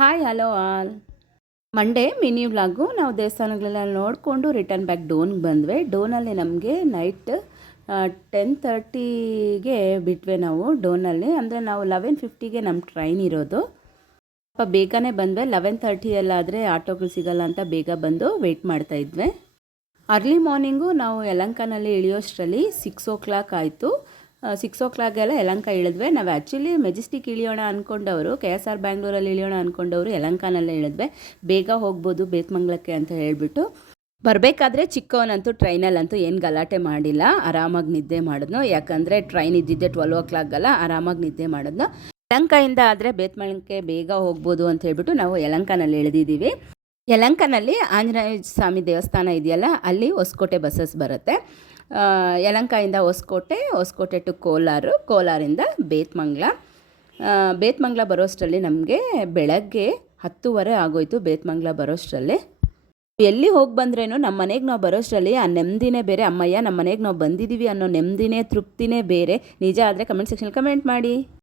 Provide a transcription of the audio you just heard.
Hi hello all. Monday mini vlog. ನಾವು ದೇವಸ್ಥಾನಗಳೆಲ್ಲ ನೋಡಿಕೊಂಡು return back ಡೋನ್ಗೆ ಬಂದ್ವಿ. ಡೋನಲ್ಲಿ ನಮಗೆ ನೈಟ್ 10:30ಗೆ ಬಿಟ್ವಿ ನಾವು ಡೋನಲ್ಲಿ. ಅಂದರೆ ನಾವು 11:50ಗೆ ನಮ್ಮ ಟ್ರೈನ್ ಇರೋದು. ಸ್ವಲ್ಪ ಬೇಗನೆ ಬಂದ್ವಿ. 11:30 ಎಲ್ಲಾದರೆ ಆಟೋಗಳು ಸಿಗಲ್ಲ ಅಂತ ಬೇಗ ಬಂದು ವೆಯ್ಟ್ ಮಾಡ್ತಾಯಿದ್ವಿ. ಅರ್ಲಿ ಮಾರ್ನಿಂಗು ನಾವು ಯಲಹಂಕನಲ್ಲಿ ಇಳಿಯೋಷ್ಟರಲ್ಲಿ 6 o'clock ಆಯಿತು. 6 o'clock ಯಲಹಂಕ ಇಳಿದ್ವಿ. ನಾವು ಆ್ಯಕ್ಚುಲಿ ಮೆಜೆಸ್ಟಿಕ್ ಇಳಿಯೋಣ ಅಂದ್ಕೊಂಡವರು, KSR ಬ್ಯಾಂಗ್ಳೂರಲ್ಲಿ ಇಳಿಯೋಣ ಅಂದ್ಕೊಂಡವರು ಯಲಹಂಕನಲ್ಲೇ ಇಳಿದ್ವಿ. ಬೇಗ ಹೋಗ್ಬೋದು ಬೇತಮಂಗಲಕ್ಕೆ ಅಂತ ಹೇಳಿಬಿಟ್ಟು. ಬರಬೇಕಾದ್ರೆ ಚಿಕ್ಕವನಂತೂ ಟ್ರೈನಲ್ಲಂತೂ ಏನು ಗಲಾಟೆ ಮಾಡಿಲ್ಲ, ಆರಾಮಾಗಿ ನಿದ್ದೆ ಮಾಡಿದ್ನು. ಯಾಕಂದರೆ ಟ್ರೈನ್ ಇದ್ದಿದ್ದೆ 12 o'clock ಆರಾಮಾಗಿ ನಿದ್ದೆ ಮಾಡಿದ್ನು. ಯಲಹಂಕದಿಂದ ಆದರೆ ಬೇತಮಂಗಲಕ್ಕೆ ಬೇಗ ಹೋಗ್ಬೋದು ಅಂತ ಹೇಳ್ಬಿಟ್ಟು ನಾವು ಯಲಹಂಕನಲ್ಲಿ ಇಳಿದಿದ್ದೀವಿ. ಯಲಹಂಕನಲ್ಲಿ ಆಂಜನೇಯ ಸ್ವಾಮಿ ದೇವಸ್ಥಾನ ಇದೆಯಲ್ಲ, ಅಲ್ಲಿ ಹೊಸಕೋಟೆ ಬಸ್ಸಸ್ ಬರುತ್ತೆ. ಯಲಹಂಕದಿಂದ ಹೊಸಕೋಟೆ ಟು ಕೋಲಾರಿಂದ ಬೇತಮಂಗಲ ಬರೋಷ್ಟರಲ್ಲಿ ನಮಗೆ ಬೆಳಗ್ಗೆ 10:30 ಆಗೋಯ್ತು. ಬೇತಮಂಗಲ ಬರೋಷ್ಟರಲ್ಲಿ ಎಲ್ಲಿ ಹೋಗಿ ಬಂದ್ರೇನು ನಮ್ಮ ಮನೆಗೆ ನಾವು ಬರೋಷ್ಟರಲ್ಲಿ ಆ ನೆಮ್ಮದಿನೇ ಬೇರೆ. ಅಮ್ಮಯ್ಯ ನಮ್ಮ ಮನೆಗೆ ನಾವು ಬಂದಿದ್ದೀವಿ ಅನ್ನೋ ನೆಮ್ಮದಿನೇ ತೃಪ್ತಿನೇ ಬೇರೆ. ನಿಜ ಆದರೆ ಕಮೆಂಟ್ ಸೆಕ್ಷನಲ್ಲಿ ಕಮೆಂಟ್ ಮಾಡಿ.